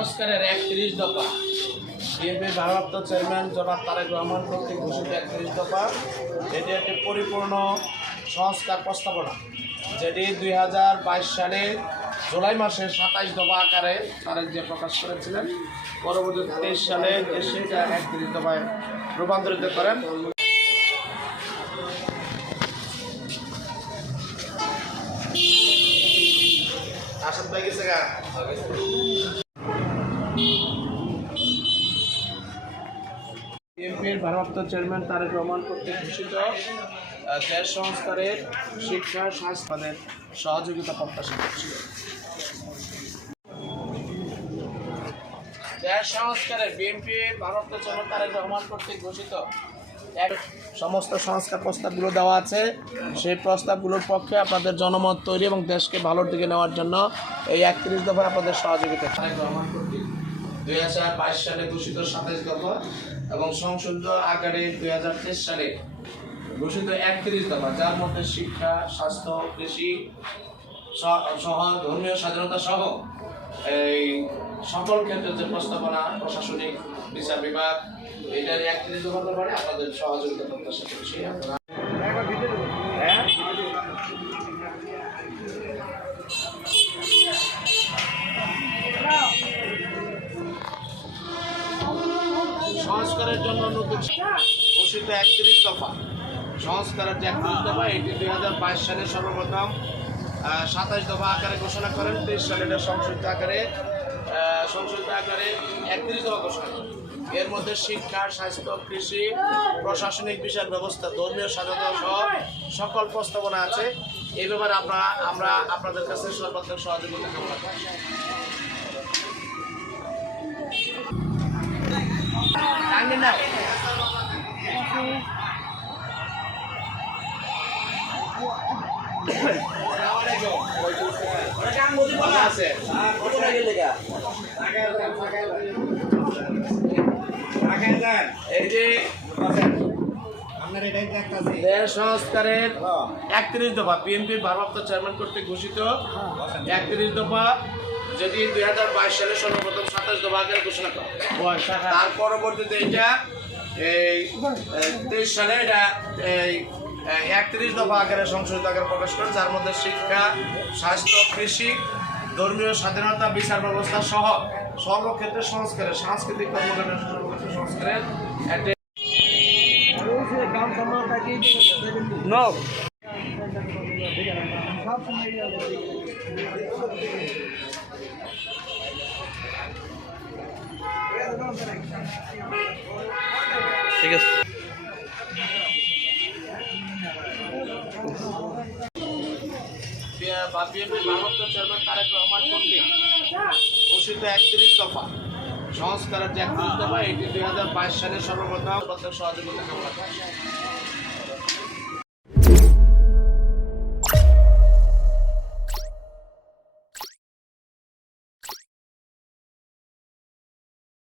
সংস্কারের ৩১ দফা বিএনপির ভারপ্রাপ্ত চেয়ারম্যান জনাব তারেক রহমান কর্তৃক ঘোষিত ৩১ দফা। এটি একটি পরিপূর্ণ সংস্কার প্রস্তাবনা, যেটি ২০২২ সালে জুলাই মাসে ২৭ দফা আকারে তারেক যে প্রকাশ করেছিলেন, পরবর্তী ২৩ সালে এসে এটা ৩১ দফায় রূপান্তরিত করেন। আসাদ ভাই গেছে গা বিএনপির ভারপ্রাপ্ত চেয়ারম্যান তারেক রহমান কর্তৃক ঘোষিত দেশ সংস্কারের শিক্ষা স্বাস্থ্যের সহযোগিতা প্রত্যাশা করছি। দেশ সংস্কারের বিএনপির ভারপ্রাপ্ত চেয়ারম্যান তারেক রহমান কর্তৃক ঘোষিত সমস্ত সংস্কার প্রস্তাবগুলো দেওয়া আছে, সেই প্রস্তাবগুলোর পক্ষে আপনাদের জনমত তৈরি এবং দেশকে ভালোর দিকে নেওয়ার জন্য এই ৩১ দফার আপনাদের সহযোগিতা। তারেক রহমান কর্তৃক ২০২২ সালে ঘোষিত ২৭ দফা এবং সংশোধিত আকারে ২০২৩ সালে ঘোষিত ৩১ দফা, যার মধ্যে শিক্ষা, স্বাস্থ্য, কৃষি সহ ধর্মীয় স্বাধীনতা সহ এই সকল ক্ষেত্রে যে প্রস্তাবনা, প্রশাসনিক বিচার বিভাগ, এটার ৩১ দফার ব্যাপারে আপনাদের সহযোগিতা প্রত্যাশা করছি। সংস্কারের জন্য নতুন ঘোষিত ৩১ দফা, সংস্কারের যে ৩১ দফা, এটি ২০২২ সালে সর্বপ্রথম ২৭ দফা আকারে ঘোষণা করেন। ২৩ সালে এটা সংশোধিত আকারে ৩১ দফা ঘোষণা করেন। এর মধ্যে শিক্ষা, স্বাস্থ্য, কৃষি, প্রশাসনিক বিচার ব্যবস্থা, ধর্মীয় স্বাধীনতা সহ সকল প্রস্তাবনা আছে। এই ব্যাপারে আমরা আপনাদের কাছে সর্বাত্মক সহযোগিতা কামনা করছি। দেশ সংস্কারের ৩১ দফা বিএনপির ভারপ্রাপ্ত চেয়ারম্যান কর্তৃক ঘোষিত ৩১ দফা, যেটি ২০২২ সালে সর্বপ্রথম ২৭ দফা আকারে ঘোষণা করা। তার পরবর্তীতে এটা এই ২৩ সালে এটা এই ৩১ দফা আকারে সংশোধিত আকারে প্রকাশ করেন, যার মধ্যে শিক্ষা, স্বাস্থ্য, কৃষি, ধর্মীয় স্বাধীনতা, বিচার ব্যবস্থা সহ সর্বক্ষেত্রে সংস্কারের, সাংস্কৃতিক কর্মকাণ্ডের সর্বক্ষেত্রে সংস্কারের ঠিক আছে। বিএনপির ভারপ্রাপ্ত চেয়ারম্যান তারেক রহমান কর্তৃক ঘোষিত ৩১ দফা, সংস্কারের যে ৩১ দফা, এটি ২০২২ সালে সর্বপ্রথম সহযোগিতা কামনা করছি।